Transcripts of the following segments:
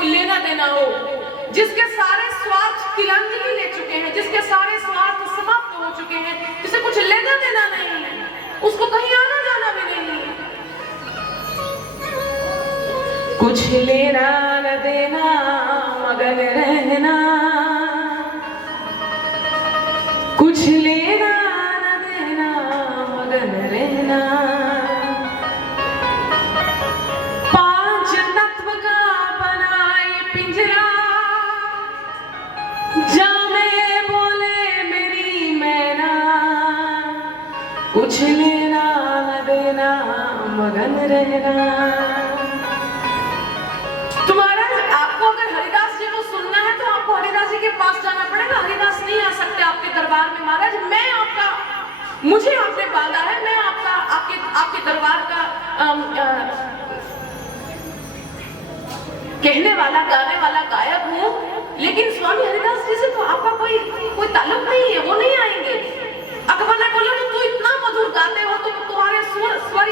कोई लेना देना हो, जिसके सारे स्वार्थ तिरंजनी ले चुके हैं, जिसके सारे स्वार्थ समाप्त हो चुके हैं, जिसे कुछ लेना देना नहीं, उसको कहीं आना जाना भी नहीं, कुछ लेना न देना मगन रहना, कुछ लेना न देना मगन रहना। पांच तत्व का बनाए पिंजरा, जामे बोले मेरी मैना, कुछ लेना न देना मगन रहना। तुम्हारा आपको अगर हरिदास जी को सुनना है तो आपको हरिदास जी के पास जाना पड़ेगा। हरिदास नहीं आ सकते आपके दरबार में। महाराज मैं आपका, मुझे आपने बांधा है, मैं आपका आपके दरबार का कहने वाला गाने वाला गायक हूँ, लेकिन स्वामी हरिदास जी से तो आपका कोई ताल्लुक नहीं है, वो नहीं आएंगे। अकबर ने बोला तू इतना मधुर गाते हो, तो तुम्हारे स्वर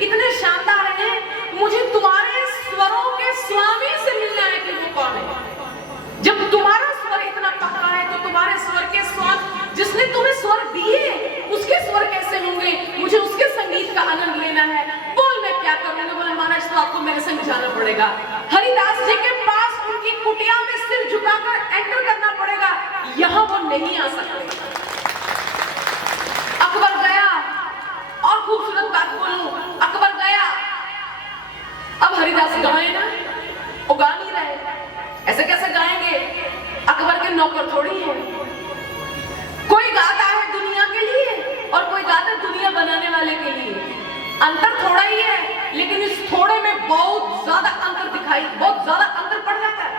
इतने शानदार हैं, मुझे तुम्हारे स्वरों के स्वामी से मिलना है कि वो कौन है। जब तुम्हारा स्वर इतना पक्का है तो तुम्हारे स्वर के स्वामी, जिसने तुम्हें स्वर दिए, उसके स्वर कैसे होंगे? मुझे उसके संगीत का आनंद लेना है। बोल मैं क्या करूंगा? बोले महाराज तो आपको मेरे संग जाना पड़ेगा, हरिदास जी के पास उनकी कुटिया में सिर झुकाकर एंटर करना पड़ेगा, यहाँ वो नहीं आ सकते। अकबर गया, और खूबसूरत बात बोलूं, अकबर गया। अब हरिदास गाए ना, वो गा नहीं रहे, ऐसे कैसे गाएंगे? अकबर के नौकर थोड़ी है। कोई गाता है दुनिया के लिए और कोई गाता है दुनिया बनाने वाले के लिए। अंतर थोड़ा ही है, लेकिन इस थोड़े में बहुत ज्यादा अंतर बहुत ज्यादा अंतर पड़ जाता है।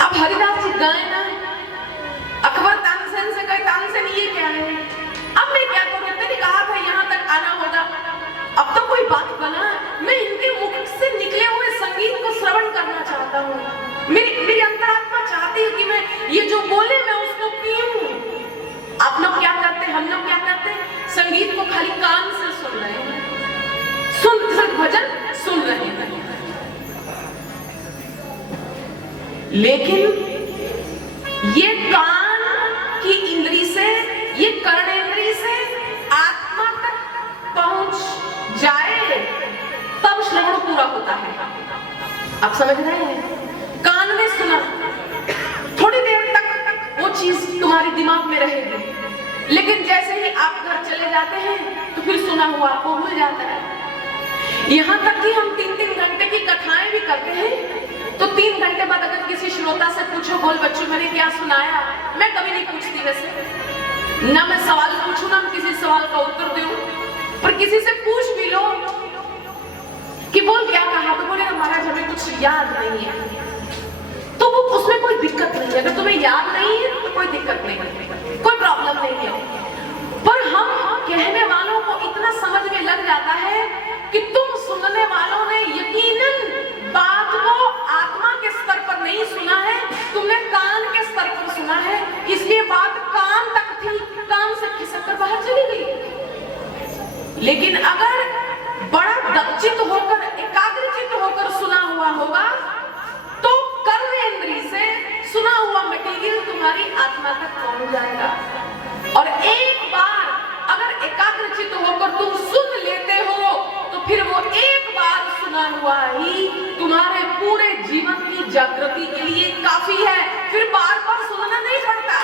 अब हरिदास जी गाए ना, अकबर तानसेन से कहे तानसेन ये क्या है? अब मैं क्या करूं? मैंने कहा था यहाँ तक आना होगा, अब तो कोई बात बना, मैं इनके मुख से निकले हुए संगीत को श्रवण करना चाहता हूँ। मेरी अंतरात्मा चाहती है कि मैं ये जो बोले मैं उसको पीऊं। आप लोग क्या करते हैं, हम लोग क्या करते हैं? संगीत को खाली कान से सुन रहे हैं, सिर्फ भजन सुन रहे हैं। लेकिन ये कान की इंद्री से, ये कर्णेंद्री से आत्मा तक पहुंच जाए तब श्रवण पूरा होता है। आप समझ रहे हैं? कान में सुना, थोड़ी देर तक वो चीज तुम्हारे दिमाग में रहेगी, लेकिन जैसे ही आप घर चले जाते हैं तो फिर सुना हुआ आपको भूल जाता है। यहाँ तक कि हम 3-3 घंटे की कथाएं भी करते हैं, तो 3 घंटे बाद अगर किसी श्रोता से पूछो, बोल बच्चों मैंने क्या सुनाया, मैं कभी नहीं पूछती वैसे, ना मैं सवाल पूछूं ना किसी सवाल का उत्तर दूं, पर किसी से पूछ भी लो कि बोल क्या कहा, तो बोले महाराज हमें कुछ याद नहीं है, तो वो उसमें कोई दिक्कत नहीं है। अगर तुम्हें याद नहीं है तो कोई दिक्कत नहीं है, कोई प्रॉब्लम नहीं है। पर हम कहने वालों को इतना समझ में लग जाता है कि तुम सुनने वालों ने यकीनन बात को आत्मा के स्तर पर नहीं सुना है, तुमने कान के स्तर पर सुना है, इसलिए बात कान तक थी, कान से खिसक कर बाहर चली गई। लेकिन अगर बड़ा दक्षित होकर, एकाग्रचित होकर सुना हुआ होगा, तो कर्मेंद्री से सुना हुआ मटेरियल तुम्हारी आत्मा तक पहुंच जाएगा। और एक बार अगर एकाग्रचित होकर तुम सुन लेते हो, तो फिर वो एक बार सुना हुआ ही तुम्हारे पूरे जीवन की जागृति के लिए काफी है। फिर बार बार सुनना नहीं पड़ता,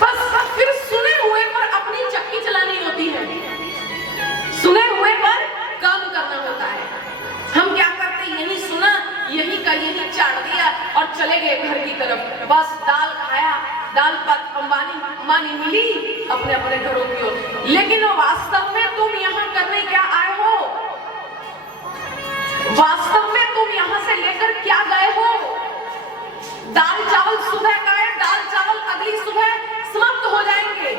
बस फिर सुने हुए पर अपनी चक्की चलानी होती है, सुने हुए पर काम करना होता है। हम क्या करते, यही सुना, यही का यही चाट दिया और चले गए घर की तरफ, बस दाल खाया, दाल पात अंबानी मिली, अपने अपने घरों की ओर। लेकिन वास्तव में तुम यहाँ करने क्या आए हो? वास्तव में तुम यहाँ से लेकर क्या गए हो? दाल चावल सुबह खाए, दाल चावल अगली सुबह समाप्त हो जाएंगे।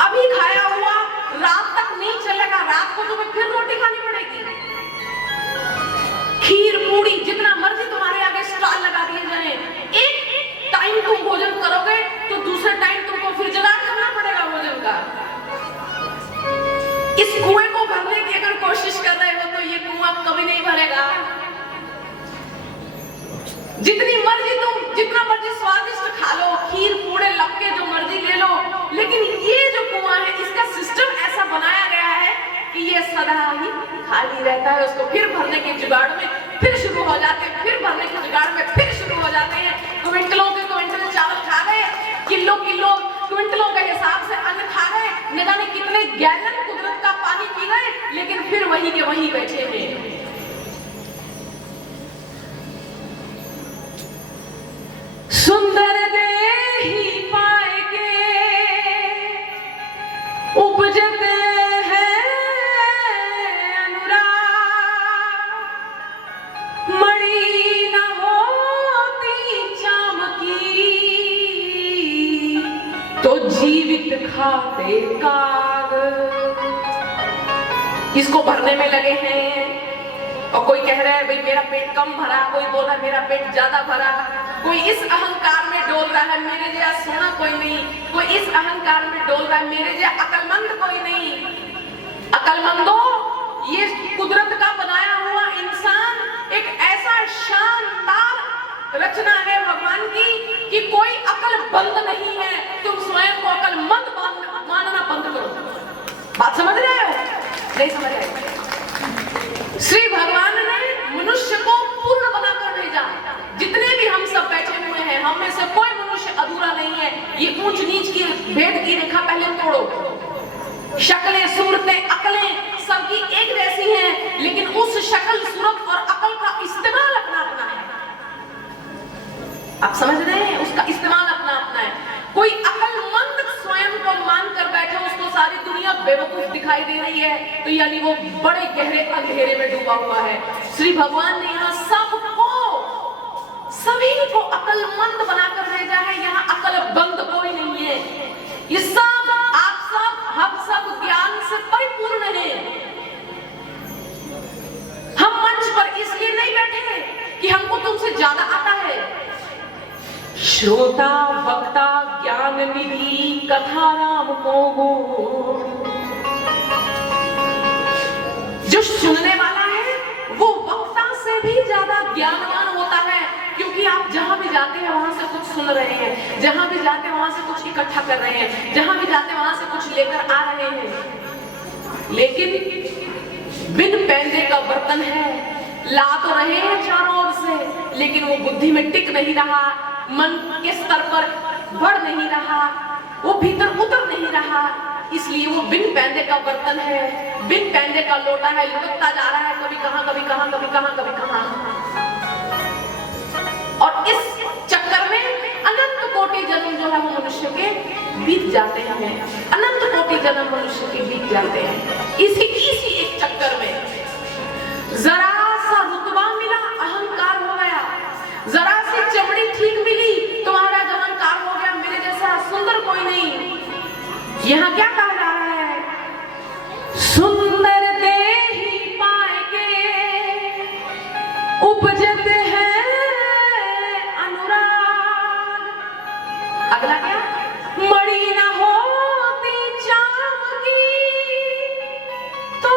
अभी खाया हुआ रात तक नहीं चलेगा, रात को तुम्हें फिर रोटी खानी पड़ेगी। खीर पूड़ी जितना मर्जी तुम्हारे आगे स्टॉल लगा दिए जाए, एक टाइम तुम भोजन करोगे तो दूसरे टाइम तुमको फिर जुगाड़ करना पड़ेगा भोजन का। इस खाली रहता है उसको फिर भरने के जुगाड़ में फिर शुरू हो जाते हैं, फिर भरने के जुगाड़ में फिर शुरू हो जाते हैं। क्विंटलों के क्विंटल चावल खा गए, किलो किलो क्विंटलों के हिसाब से अन्न खा गए, न जाने कितने गैलन कुदरत का पानी पी गए, लेकिन फिर वही के वही बैठे हैं। सुंदर देही पाए के उपजत है अनुराग, मणि न होती चाम की तो जीवित खाते काग। इसको भरने में लगे हैं और कोई कह रहा है भाई मेरा पेट कम भरा, कोई बोल रहा है मेरा पेट ज्यादा भरा, कोई इस अहंकार में डोल रहा है मेरे जैसा सोना कोई नहीं, कोई इस अहंकार में डोल रहा है मेरे जैसा अकलमंद कोई नहीं। अकलमंदों, ये कुदरत का बनाया हुआ इंसान एक ऐसा शानदार रचना है भगवान की कि कोई अकलमंद नहीं है। तुम स्वयं को अकलमंद मानना बंद करो। बात समझ रहे हो? नहीं समझ रहे? श्री भगवान ने मनुष्य को पूर्ण बनाकर भेजा। जितने भी हम सब बैठे हुए हैं, हम में से कोई मनुष्य अधूरा नहीं है। ये ऊंच नीच की भेद की रेखा पहले तोड़ो। शक्लें, सूरतें, अकलें सबकी एक जैसी हैं, लेकिन उस शक्ल, सूरत और अकल का इस्तेमाल अपना अपना है। आप समझ रहे हैं? उसका इस्तेमाल अपना अपना है। कोई अकलमंद स्वयं को मानकर बैठे, उसको सारी दुनिया बेवकूफ दिखाई दे रही है, तो यानी वो बड़े गहरे अंधेरे में डूबा हुआ है। श्री भगवान ने यहाँ सबको, सभी को अकलमंद बनाकर भेजा है। यहाँ अकलबंद कोई नहीं है। ये सब, आप सब, हम सब ज्ञान से परिपूर्ण हैं। हम मंच पर इसलिए नहीं बैठे कि हमको तुमसे ज्यादा आता है। श्रोता वक्ता ज्ञान निधि कथा राम को हो, जो सुनने वाला है वो वक्ता से भी ज्यादा ज्ञानवान होता है, क्योंकि आप जहां भी जाते हैं वहां से कुछ सुन रहे हैं, जहां भी जाते हैं वहां से कुछ इकट्ठा कर रहे हैं, जहां भी जाते हैं वहां से कुछ लेकर आ रहे हैं। लेकिन बिन पैंदे का बर्तन है, ला तो रहे हैं चारों ओर से, लेकिन वो बुद्धि में टिक नहीं रहा, मन के स्तर पर बढ़ नहीं रहा, वो भीतर उतर नहीं रहा। इसलिए वो बिन पैंदे का बर्तन है, बिन पैंदे का लोटा है, लुढ़कता जा रहा है, कभी कहां कभी कहां कभी कहां कभी कहां। और इस चक्कर में अनंत कोटि जन्म जो है वो मनुष्य के बीत जाते हैं, अनंत कोटि जन्म मनुष्य के बीत जाते हैं। इसी एक चक्कर में जरा सा रुतबा मिला, अहंकार हो गया, जरा सी चमड़ी ठीक मिली, तुम्हारा अहंकार हो गया, मेरे जैसा सुंदर कोई नहीं। यहाँ क्या कहा जा रहा है? सुंदर देही पाए के उपजत है अनुराग। अगला क्या? मणि न होती चाम की तो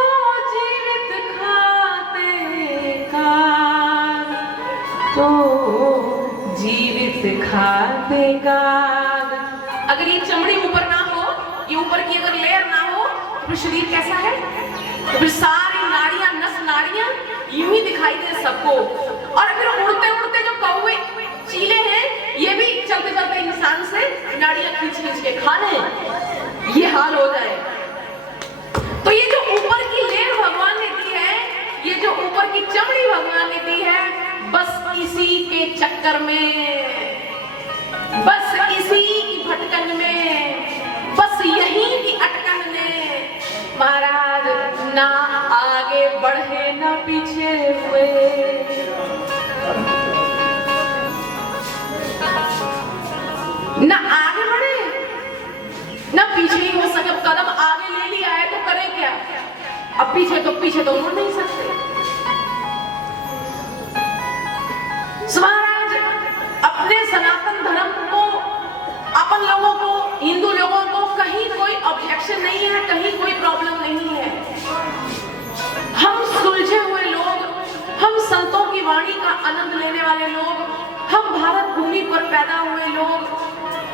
जीवित खाते काग, तो जीवित खाते काग। अगर ये चमड़ी ऊपर ना हो, ये ऊपर की अगर लेयर ना हो, तो फिर शरीर कैसा है? तो फिर सारी नाड़ियां, नस नाड़ियां यूं ही दिखाई दे सबको। और फिर उड़ते उड़ते जो कौवे चीले हैं, ये भी चलते चलते इंसान से नाड़ियां खींच खींच के खा ले, ये हाल हो जाए। तो ये जो ऊपर की लेयर भगवान ने दी है, ये जो ऊपर की चमड़ी भगवान ने दी है, बस इसी के चक्कर में, बस इसी की भटकन में, बस यहीं की अटकन में महाराज ना आगे बढ़े ना पीछे हुए। ना आगे बढ़े ना पीछे ही हो सके। कदम आगे ले लिया है तो करें क्या? अब पीछे तो मुड़ नहीं सकते। महाराज अपने सनातन धर्म को, अपन लोगों को, हिंदू लोगों को कहीं कोई ऑब्जेक्शन नहीं है, कहीं कोई प्रॉब्लम नहीं है। हम सुलझे हुए लोग, हम संतों की वाणी का आनंद लेने वाले लोग, हम भारत भूमि पर पैदा हुए लोग,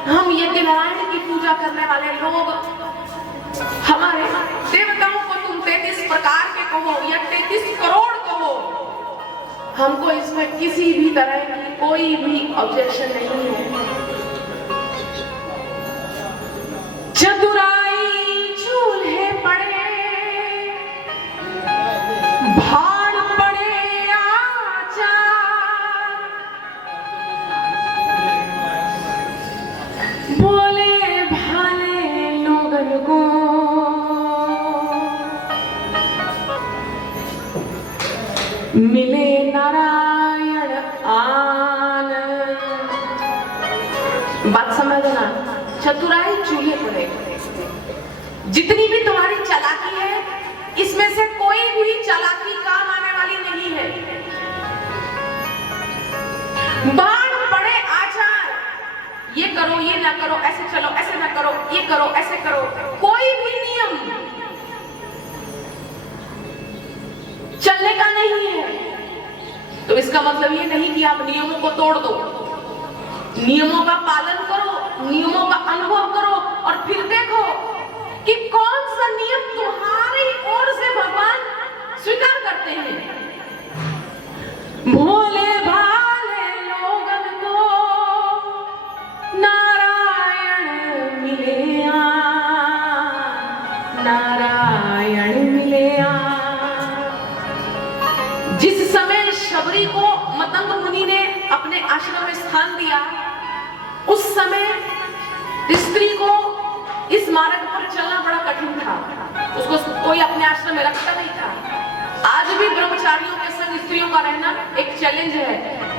हम यज्ञ नारायण की पूजा करने वाले लोग, हमारे देवताओं को तुम 33 प्रकार के कहो या 33 करोड़ कहो, हमको इसमें किसी भी तरह की कोई भी ऑब्जेक्शन नहीं है। चतुराई चूल्हे पड़े, भाड़ पड़े आचार, बोले भाले लोगन को मिले नारायण आन। बात समझना, चतुराई चूल्हे पड़े। जितनी भी तुम्हारी चालाकी है, इसमें से कोई भी चालाकी काम आने वाली नहीं है। बाण पड़े आचार, ये करो ये ना करो, ऐसे चलो ऐसे ना करो, ये करो ऐसे करो, कोई भी नियम चलने का नहीं है। तो इसका मतलब ये नहीं कि आप नियमों को तोड़ दो, नियमों का पालन करो, नियमों का अनुभव करो और फिर देखो कि कौन सा नियम तुम्हारी ओर से भगवान स्वीकार करते हैं। भोले भाले लोगन को नारायण मिले आ, नारायण मिले आ। जिस समय शबरी को मतंग मुनि ने अपने आश्रम में स्थान दिया, उस समय स्त्री को इस मार्ग पर चलना बड़ा कठिन था, उसको कोई अपने आश्रम में रखता नहीं था। आज भी ब्रह्मचारियों के संग स्त्रियों का रहना एक चैलेंज है।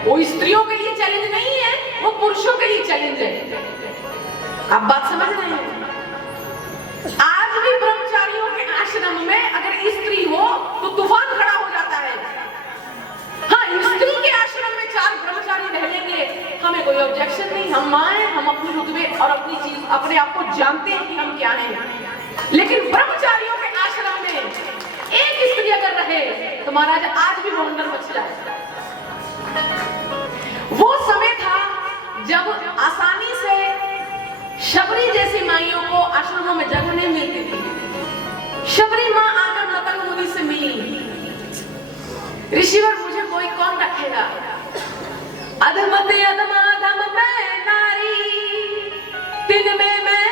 वो स्त्रियों के लिए चैलेंज नहीं है, वो पुरुषों के लिए चैलेंज है। आप बात समझ रहे हैं? आज भी ब्रह्मचारियों के आश्रम में अगर स्त्री हो तो तूफान खड़ा हो जाता है। हाँ, स्त्री के आश्रम में 4 ब्रह्मचारी रह लेंगे, हमें कोई ऑब्जेक्शन नहीं। हम मां हैं, हम अपनी रुतबे और अपनी चीज अपने आप को जानते हैं कि हम क्या हैं। लेकिन ब्रह्मचारियों के आश्रम में एक स्त्री अगर रहे तो महाराज आज भी वंडर मच जाए। वो समय था जब आसानी से शबरी जैसी माइयों को आश्रमों में जगह नहीं मिलती थी। शबरी मां आकर मतंग मुनि से मिली, ऋषिवर मुझे कोई कौन रखेगा? अधमते अधम अधम में नारी, तिन में मैं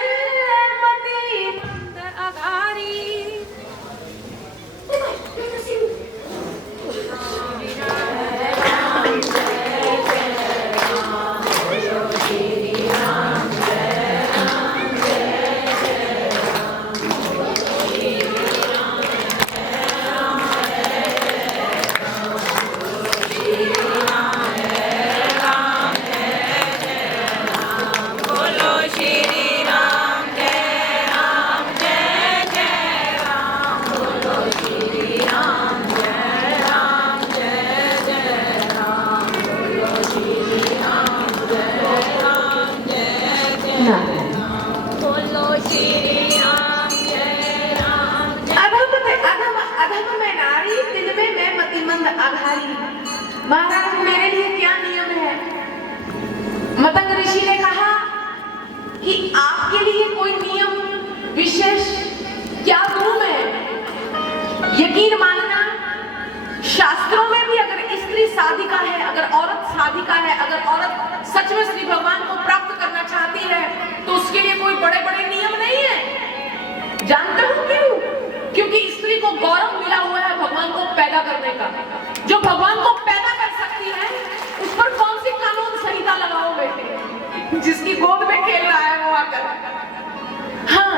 मति मंद अघारी। महाराज मेरे लिए क्या नियम है? मतंग ऋषि ने कहा कि आपके लिए कोई नियम विशेष क्या गुण है? यकीन मानना, शास्त्रों में भी अगर स्त्री साधिका है, अगर औरत साधिका है, अगर औरत सच में श्री भगवान को प्राप्त करना चाहती है तो उसके लिए कोई बड़े बड़े नियम नहीं है। जानते हो क्यों? क्योंकि स्त्री को गौरव मिला हुआ है भगवान को पैदा करने का। जो भगवान को पैदा कर सकती है उस पर कौन सी कानून संहिता लगाओगे? जिसकी गोद में खेल रहा है वो आकर। हाँ,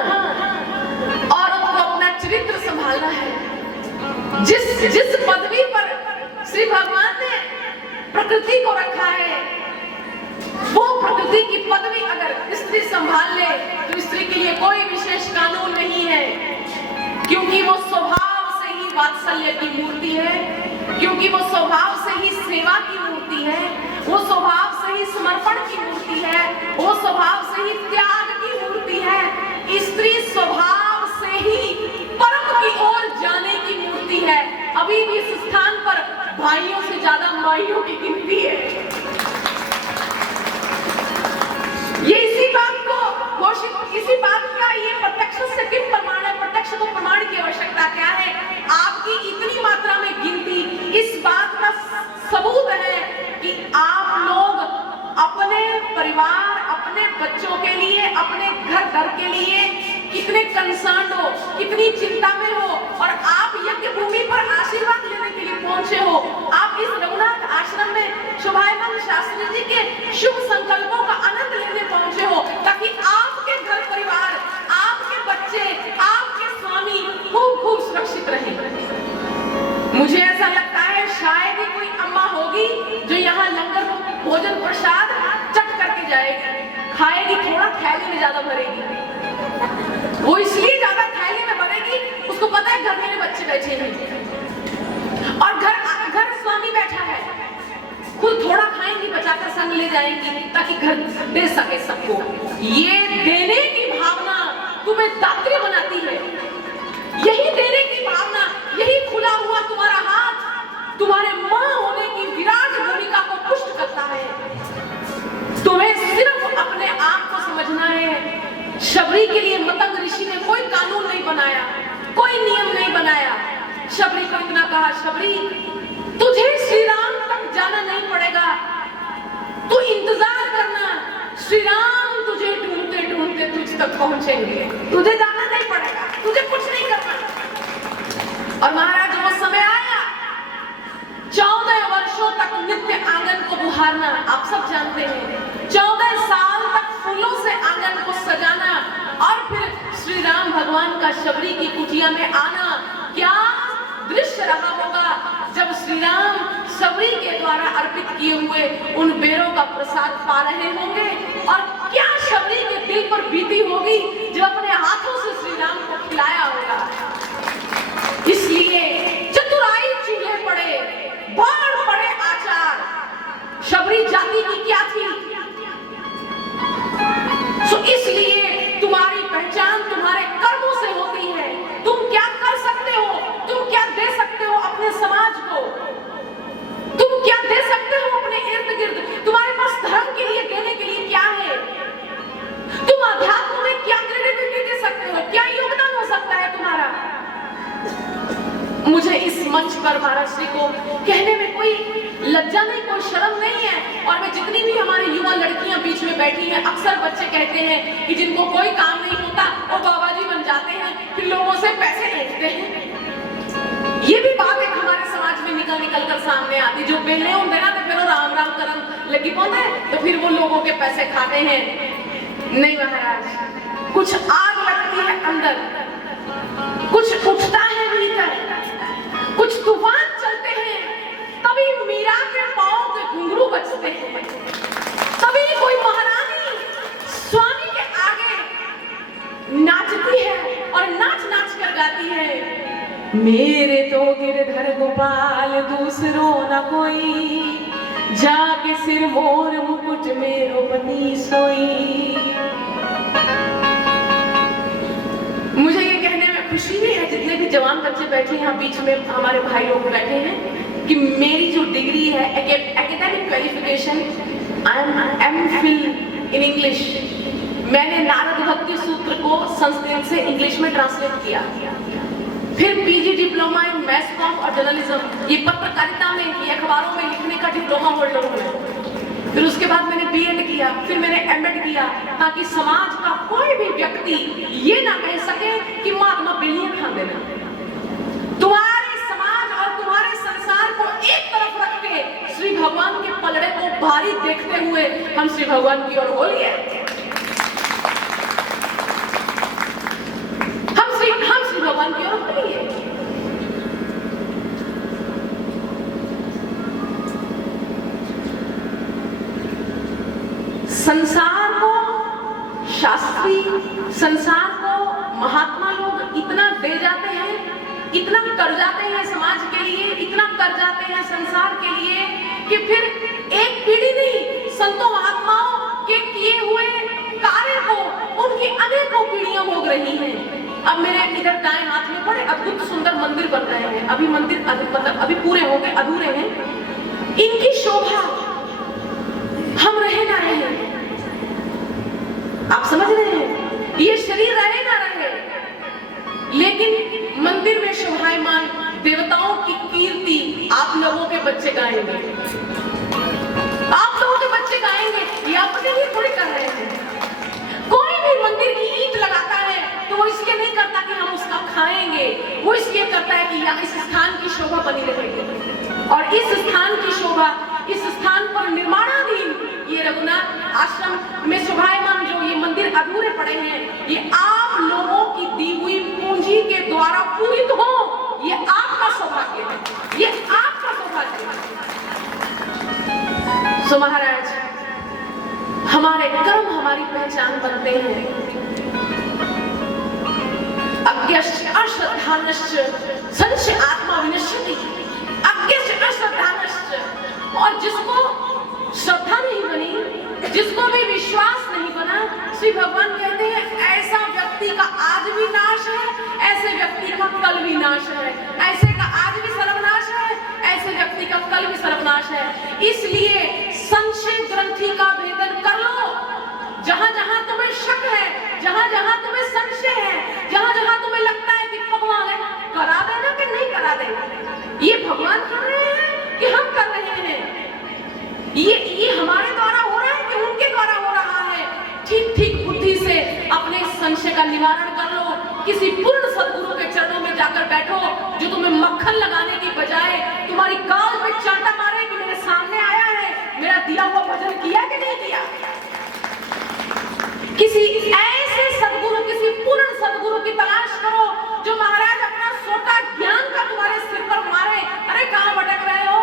औरत को अपना चरित्र संभालना है। जिस पदवी पर श्री भगवान ने प्रकृति को रखा है, वो प्रकृति की पदवी अगर स्त्री संभाल ले तो स्त्री के लिए कोई विशेष कानून नहीं है, क्योंकि वो स्वभाव से ही वात्सल्य की मूर्ति है, क्योंकि वो स्वभाव से ही सेवा की मूर्ति है, वो स्वभाव से ही समर्पण की मूर्ति है, वो स्वभाव से ही त्याग की मूर्ति है। स्त्री स्वभाव से ही परम की ओर जाने की मूर्ति है। अभी भी इस स्थान पर भाइयों से ज्यादा माइयों की गिनती है। ये इसी बात को घोषित, इसी बात का ये प्रत्यक्ष से किम प्रमाण है? प्रत्यक्ष को प्रमाण की आवश्यकता क्या है? आपकी इतनी मात्रा में गिनती इस बात का सबूत है कि आप लोग अपने परिवार, अपने बच्चों के लिए, अपने घर के लिए कितने कंसर्न हो, कितनी चिंता में हो, और आप यज्ञ भूमि पर आशीर्वाद लेने के लिए पहुंचे हो। आप इस रघुनाथ आश्रम में शोभायमान शास्त्री जी के शुभ संकल्पों का आनंद लेने पहुंचे हो, ताकि आपके घर परिवार, आपके बच्चे, आपके स्वामी खूब सुरक्षित रहे। मुझे ऐसा लगता है शायद ही कोई अम्मा होगी जो यहाँ लंगर भोजन प्रसाद चट करके जाएगी, खाएगी थोड़ा, थैली में ज्यादा भरेगी। वो इसलिए ज्यादा थैली में भरेगी, उसको पता है घर मेरे बच्चे बैठे हैं और घर स्वामी बैठा है, खुद थोड़ा खाएंगी, बचाकर संग ले जाएंगी ताकि घर दे सके सबको। ये देने की भावना तुम्हें दात्री बनाती है। यही देने की भावना, यही खुला हुआ तुम्हारा हाथ तुम्हारे मां होने की विराट भूमिका को पुष्ट करता है। तुम्हें सिर्फ अपने आप को समझना है। शबरी के लिए मतंग ऋषि ने कोई कानून नहीं बनाया, कोई नियम नहीं बनाया। शबरी को इतना कहा, शबरी तुझे श्री राम तक जाना नहीं पड़ेगा, तू इंतजार करना, श्री राम तुझे ढूंढते ढूंढते तुझ तक पहुंचेंगे, तुझे जाना नहीं पड़ेगा, तुझे कुछ नहीं करना। और महाराज वो समय आया, 14 वर्षों तक नित्य आंगन को बुहारना, आप सब जानते हैं, 14 साल तक फूलों से आंगन को सजाना, और फिर श्री राम भगवान का शबरी की कुटिया में आना। क्या दृश्य रहा होगा जब श्री राम शबरी के द्वारा अर्पित किए हुए उन बेरों का प्रसाद पा रहे होंगे, और क्या शबरी के दिल पर बीती होगी जब अपने हाथों से श्री राम को खिलाया होगा। इसलिए चतुराई चूल्हे पड़े, बाढ़ पड़े आचार। शबरी जाति की क्या थी? सो इसलिए तुम्हारी पहचान तुम्हारे कर्मों से होती है। तुम क्या कर सकते हो, तुम क्या दे सकते हो अपने समाज को, तुम क्या दे सकते हो अपने इर्द गिर्द, तुम्हारे पास धर्म के लिए देने के लिए क्या है, तुम अध्यात्म में क्या क्रेडिबिलिटी दे सकते हो, क्या योगदान हो सकता है तुम्हारा। मुझे इस मंच पर महाराज श्री को कहने में कोई लज्जा नहीं, कोई शर्म नहीं है। और मैं जितनी भी हमारी युवा लड़कियां बीच में बैठी हैं, अक्सर बच्चे कहते हैं कि जिनको कोई काम नहीं होता वो बाबा जी बन जाते हैं, फिर लोगों से पैसे लेते हैं। ये भी बात एक हमारे समाज में निकल कर सामने आती, जो बेले होंगे ना तो फिर वो राम राम करम लगी पौधे, तो फिर वो लोगों के पैसे खाते हैं। नहीं महाराज, कुछ आग लगती है अंदर, कुछ उठता है भीतर, कुछ तूफान चलते हैं, तभी मीरा के पांव के घुंघरू बजते हैं, तभी कोई महारानी स्वामी के आगे नाचती है और नाच नाच कर गाती है, मेरे तो गिरधर गोपाल दूसरो न कोई, जाके सिर मोर मुकुट मेरो पति सोई। मुझे ये कहने में खुशी भी है, जितने भी जवान बच्चे बैठे यहाँ बीच में हमारे भाई लोग बैठे हैं, कि मेरी जो डिग्री है academic qualification, I am MPhil in English. मैंने नारद भक्ति सूत्र को संस्कृत से इंग्लिश में ट्रांसलेट किया, फिर PG diploma in mess com और जर्नलिज्म, ये पत्रकारिता में, ये अखबारों में लिखने का डिप्लोमा होल्डर हूँ। फिर उसके बाद मैंने बीएड किया, फिर मैंने एमएड किया, ताकि समाज का कोई भी व्यक्ति ये ना कह सके कि महात्मा बेलियां खा देना। तुम्हारे समाज और तुम्हारे संसार को एक तरफ रख के श्री भगवान के पलड़े को भारी देखते हुए हम श्री भगवान की ओर बोलिए, हम श्री भगवान की ओर बोलिए। संसार को शास्त्री, संसार को महात्मा लोग इतना दे जाते हैं, इतना कर जाते हैं समाज के लिए, इतना कर जाते हैं संसार के लिए, कि फिर एक पीढ़ी नहीं, संतों महात्माओं के किए हुए कार्य को उनकी अनेकों पीढ़ियां भोग रही हैं। अब मेरे इधर दाएं हाथ में बड़े अद्भुत सुंदर मंदिर बन रहे हैं, अभी मंदिर मतलब अभी पूरे हो गए, अधूरे हैं। इनकी शोभा हम रहे ना रहे, आप समझ रहे हैं, ये शरीर रहे ना रहे, लेकिन मंदिर में शोभायमान देवताओं की कीर्ति आप लोगों के बच्चे गाएंगे, आप लोगों के बच्चे गाएंगे। ये अपने लिए थोड़ी कर रहे हैं। कोई भी मंदिर की ईंट लगाता है तो वो इसलिए नहीं करता कि हम उसका खाएंगे, वो इसलिए करता है कि यहाँ इस स्थान की शोभा बनी रहेगी। और इस स्थान की शोभा, इस स्थान पर निर्माणाधीन ये रघुनाथ आश्रम में शोभायमान जो ये मंदिर अधूरे पड़े हैं, ये आप लोगों की दी हुई पूंजी के द्वारा पूरित हो। ये आपका सौभाग्य है, ये आपका सौभाग्य है। सो महाराज, हमारे कर्म हमारी पहचान बनते हैं। अज्ञश्च अश्रद्धानश्च संशय आत्मा विनश्यति, अज्ञश्च अश्रद्धानश्च। और जिसको श्रद्धा नहीं बनी, जिसको भी विश्वास नहीं बना, श्री भगवान कहते हैं ऐसा व्यक्ति का आज भी नाश है, ऐसे व्यक्ति का कल भी नाश है। ऐसे का आज भी सर्वनाश है, ऐसे व्यक्ति का कल भी सर्वनाश है। इसलिए संशय ग्रंथि का भेदन कर लो। जहां जहां तुम्हें शक है, जहां जहां तुम्हें संशय है, जहां जहां तुम्हें लगता है कि भगवान करा देना कि नहीं करा देना, ये भगवान कर रहे हैं कि हम कर रहे हैं, ये हमारे द्वारा हो रहा है कि उनके द्वारा हो रहा है, ठीक ठीक बुद्धि से अपने संशय का निवारण कर लो। किसी पूर्ण सद्गुरु के चरणों में जाकर बैठो, जो तुम्हें मक्खन लगाने की बजाय तुम्हारी गाल पे चांटा मारे कि मेरे सामने आया है, मेरा दिया हुआ भजन किया कि नहीं किया। किसी ऐसे सद्गुरु, किसी पूर्ण सद्गुरु की तलाश करो जो महाराज अपना सोटा ज्ञान का तुम्हारे सिर पर मारे। अरे कहां भटक रहे हो?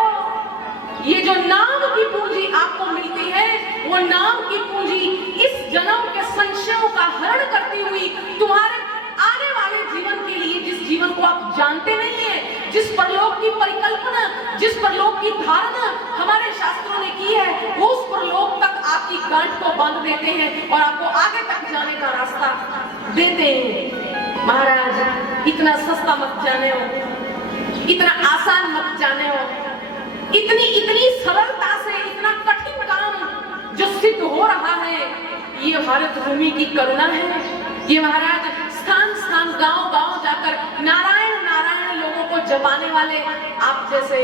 ये जो नाम की पूंजी आपको मिलती है, वो नाम की पूंजी इस जन्म के संशयों का हरण करती हुई तुम्हारे आने वाले जीवन के लिए, जिस जीवन को आप जानते नहीं है, जिस परलोक की परिकल्पना, जिस परलोक की धारणा हमारे शास्त्रों ने की है, वो उस परलोक तक आपकी गांठ को बांध देते हैं और आपको आगे तक जाने का रास्ता देते हैं। महाराज, इतना सस्ता मत जाने हो, इतना आसान मत जाने हो, इतनी सरलता से इतना कठिन काम जो सिद्ध हो रहा है, ये भारत भूमि की करुणा है। ये महाराज स्थान स्थान, गांव गांव जाकर नारायण नारायण लोगों को जपाने वाले आप जैसे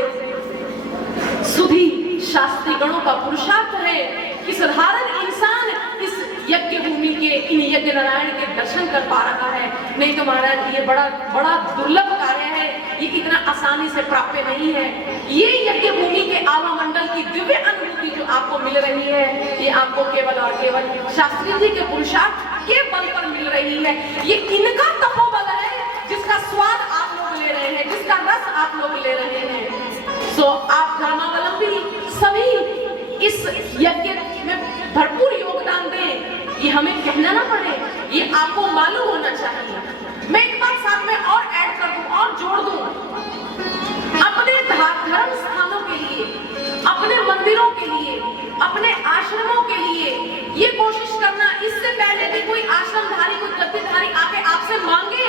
सुधी शास्त्री गणों का पुरुषार्थ है कि साधारण इंसान इस यज्ञ भूमि के, इन यज्ञ नारायण के दर्शन कर पा रहा है। नहीं तो महाराज, ये बड़ा बड़ा दुर्लभ कार्य है, ये इतना आसानी से प्राप्य नहीं है। ये यज्ञ भूमि के आवा मंडल की दिव्य अनुभूति जो आपको मिल रही है, ये आपको केवल और केवल शास्त्री जी के पुरुषार्थ के बल पर मिल रही है। ये इनका तपोबल है जिसका स्वाद आप लोग ले रहे हैं, जिसका रस आप लोग ले रहे हैं। सो आप धर्मावलंबी सभी इस यज्ञ में भरपूर योगदान दें। ये हमें कहना ना पड़े, ये आपको मालूम होना चाहिए। मैं एक बात साथ में और ऐड कर दूं और जोड़ दूं, अपने धर्म स्थानों के लिए, अपने मंदिरों के लिए, अपने आश्रमों के लिए ये कोशिश करना, इससे पहले कि कोई आश्रमधारी, कोई गद्दीधारी आके आपसे मांगे,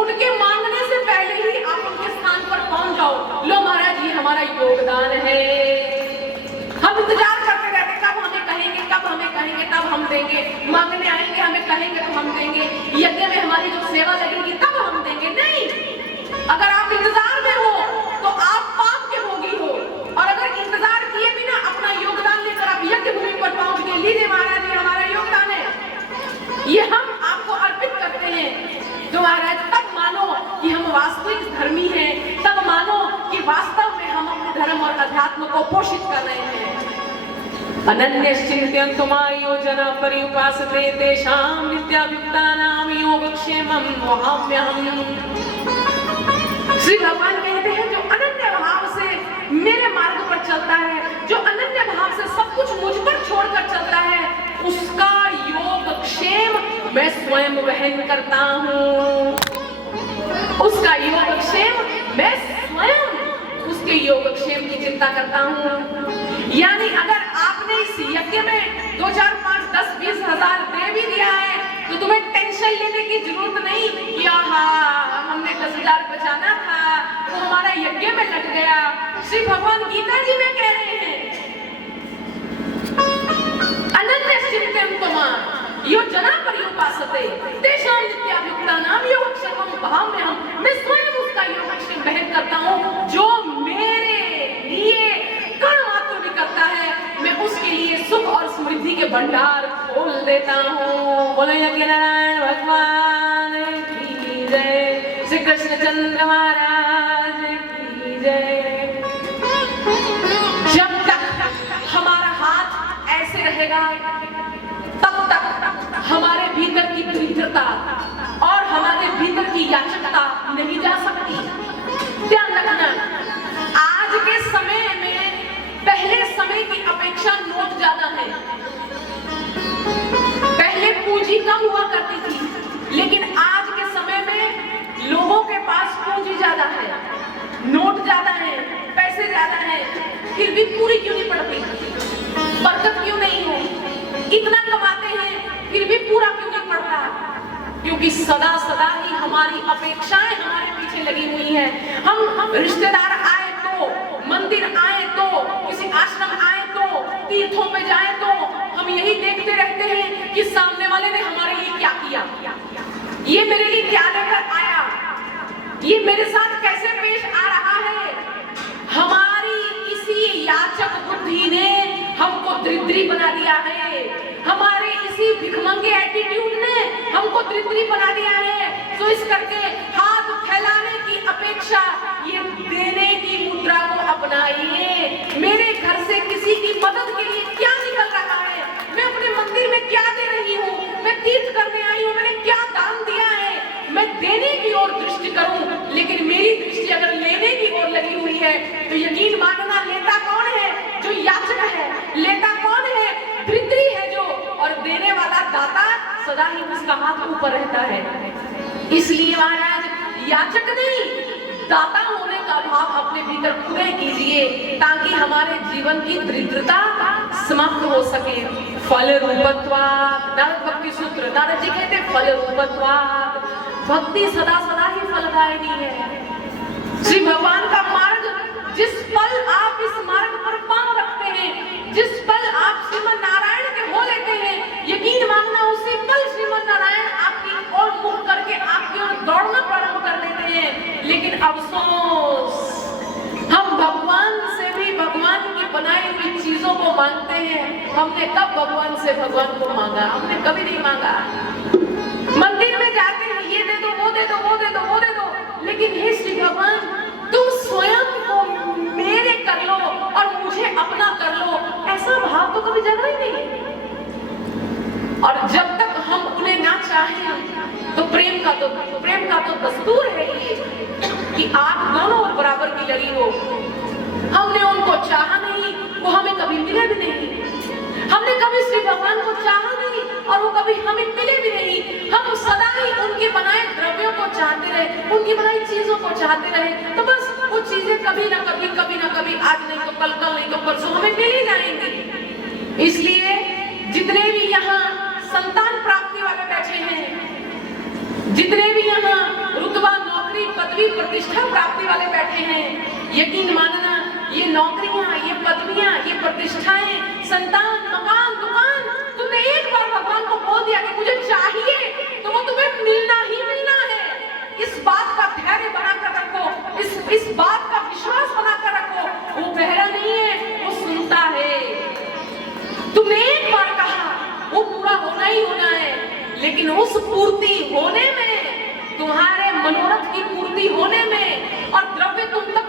उनके मांगने से पहले ही आप उनके स्थान पर पहुंच जाओ। लो महाराज, ये हमारा योगदान है। हम इंतजार करते रहते, कब हमें कहेंगे, कब हमें कहेंगे, तब हम देंगे। मांगने आएंगे, हमें कहेंगे तो हम देंगे। यज्ञ में हमारी जो सेवा लगेगी तब हम देंगे। नहीं, अगर आप इंतजार में हो तो आप पाप के भोगी हो, और अगर इंतजार किए बिना अपना योगदान लेकर आप यज्ञ भूमि पर पहुंच गए, लीजिए महाराज, ये हमारा योगदान है, ये हम आपको अर्पित करते हैं, तो महाराज तब मानो कि हम वास्तविक धर्मी हैं, तब मानो कि वास्तव में हम अपने धर्म और अध्यात्म को पोषित कर रहे हैं। अनन्यश्चिन्त्यन्तो मायोजना पर्युपासते तेषां नित्याभियुक्तानां योगक्षेमं वहाम्यहम्। श्री भगवान कहते हैं जो अनन्य भाव से मेरे मार्ग पर चलता है, जो अनन्य भाव से सब कुछ मुझ पर छोड़कर चलता है, उसका योगक्षेम मैं स्वयं वहन करता हूँ। उसका योगक्षेम मैं स्वयं उसके योगक्षेम की चिंता करता हूँ। यानी अगर आपने इस यज्ञ में 2, 4, 5, 10, 20 हजार दे भी दिया है तो तुम्हें टेंशन लेने की जरूरत नहीं कि हमने 10,000 बचाना था तो हमारा यज्ञ में लग गया। श्री भगवान गीता जी में कह रहे हैं अनन्य चिंतन यो जना पर्युपासते तेषां नित्याभियुक्तानां योगक्षेमं भाव्यहम्। मैं स्वयं उसका योगक्षेम महक करता हूँ। जो मेरे लिए कण मात्र भी करता है, मैं उसके लिए सुख और समृद्धि के भंडार खोल देता हूँ। बोलो यज्ञ नारायण भगवान की जय, श्री कृष्णचंद्र महाराज की जय। जब तक हमारा हाथ ऐसे रहेगा तब तक हमारे भीतर की दरिद्रता और हमारे भीतर की याचकता नहीं जा सकती। ध्यान रखना, आज के समय में पहले समय की अपेक्षा नोट ज्यादा है। पहले पूंजी कम हुआ करती थी, लेकिन आज के समय में लोगों के पास पूंजी ज्यादा है, नोट ज्यादा है, पैसे ज्यादा है, फिर भी पूरी क्यों नहीं पड़ती? बरकत क्यों नहीं है? इतना कमाते हैं फिर भी पूरा क्यों नहीं पड़ता? क्योंकि सदा सदा ही हमारी अपेक्षाएं हमारे पीछे लगी हुई हैं। हम रिश्तेदार आए तो, मंदिर आए तो, किसी आश्रम आए तो, तीर्थों पे जाए तो हम यही देखते रहते हैं कि सामने वाले ने हमारे लिए क्या किया, ये मेरे लिए क्या लेकर आया, ये मेरे साथ कैसे पेश आ रहा है। हमारी इसी याचक बुद्धि ने हमको दरिद्री बना दिया है। हमारे इसी भिखमंगे एटीट्यूड ने हमको दरिद्री बना दिया है। तो इस करके हाथ फैलाने की अपेक्षा ये देने की मुद्रा को अपनाइए। मेरे घर से किसी की मदद के लिए क्या निकल रहा है, मैं अपने मंदिर में क्या दे रही हूँ, मैं तीर्थ करने आई हूँ, मैंने क्या दान दिया है, मैं देने की ओर दृष्टि करूं। लेकिन मेरी दृष्टि अगर लेने की ओर लगी हुई है तो यकीन मानना, लेता कौन है? जो याचक है। लेता कौन है? दरिद्री है जो, और देने वाला दाता सदा ही उसका हाथ ऊपर रहता है। इसलिए महाराज याचक नहीं, दाता होने का भाव अपने भीतर पूरे कीजिए ताकि हमारे जीवन की दरिद्रता समाप्त हो सके। फल रूपत्वात्, नारद भक्ति सूत्र, नारद जी कहते फल रूपत्वात्, भक्ति सदा सदा ही फलदायिनी है। श्री भगवान का मार्ग, जिस पल आप इस मार्ग पर पांव रखते हैं, जिस पल आप श्रीमन नारायण के हो लेते हैं, यकीन मानना उसी पल श्रीमन नारायण आपकी ओर मुख करके आपकी ओर दौड़ना प्रारंभ कर देते हैं। लेकिन अफसोस, हम भगवान से भी भगवान की बनाई हुई चीजों को मांगते हैं। हमने कब भगवान से भगवान को मांगा? हमने कभी नहीं मांगा। मंदिर में जाते हैं, ये दे दो, वो दे दो, वो दे दो, वो दे दो, लेकिन हे श्री भगवान, तुम स्वयं को मेरे कर लो और मुझे अपना कर लो, ऐसा भाव तो कभी जगा ही नहीं। और जब तक हम उन्हें ना चाहें तो प्रेम का तो दस्तूर है ये कि आप दोनों और बराबर की लगी हो। हमने उनको चाहा नहीं, वो हमें कभी मिले भी नहीं। हमने कभी श्री भगवान को चाहा नहीं और वो कभी हमें मिले भी नहीं। हम सदा ही उनके बनाए द्रव्यों को चाहते रहे, उनकी बनाई चीजों को चाहते रहे, तो बस वो चीजें कभी ना कभी, आज नहीं तो कल, कल नहीं तो परसों हमें मिल ही जाएंगी। इसलिए जितने भी यहाँ संतान प्राप्ति वाले बैठे हैं, जितने भी यहाँ रुतबा, नौकरी, पदवी, प्रतिष्ठा प्राप्ति वाले बैठे हैं, यकीन मानना ये नौकरियां, ये पदवियां, ये प्रतिष्ठाएं, संतान, मकान, दुकान, तुमने एक बार भगवान को बोल दिया कि मुझे चाहिए, तो वो तुम्हें मिलना ही मिलना है। इस बात का धैर्य बनाकर रखो, इस बात का विश्वास बनाकर रखो। वो बहरा नहीं है, वो सुनता है। तुमने एक बार कहा, वो पूरा होना ही होना है, लेकिन उस पूर्ति होने में, तुम्हारे मनोरथ की पूर्ति होने में, और द्रव्य तुम तक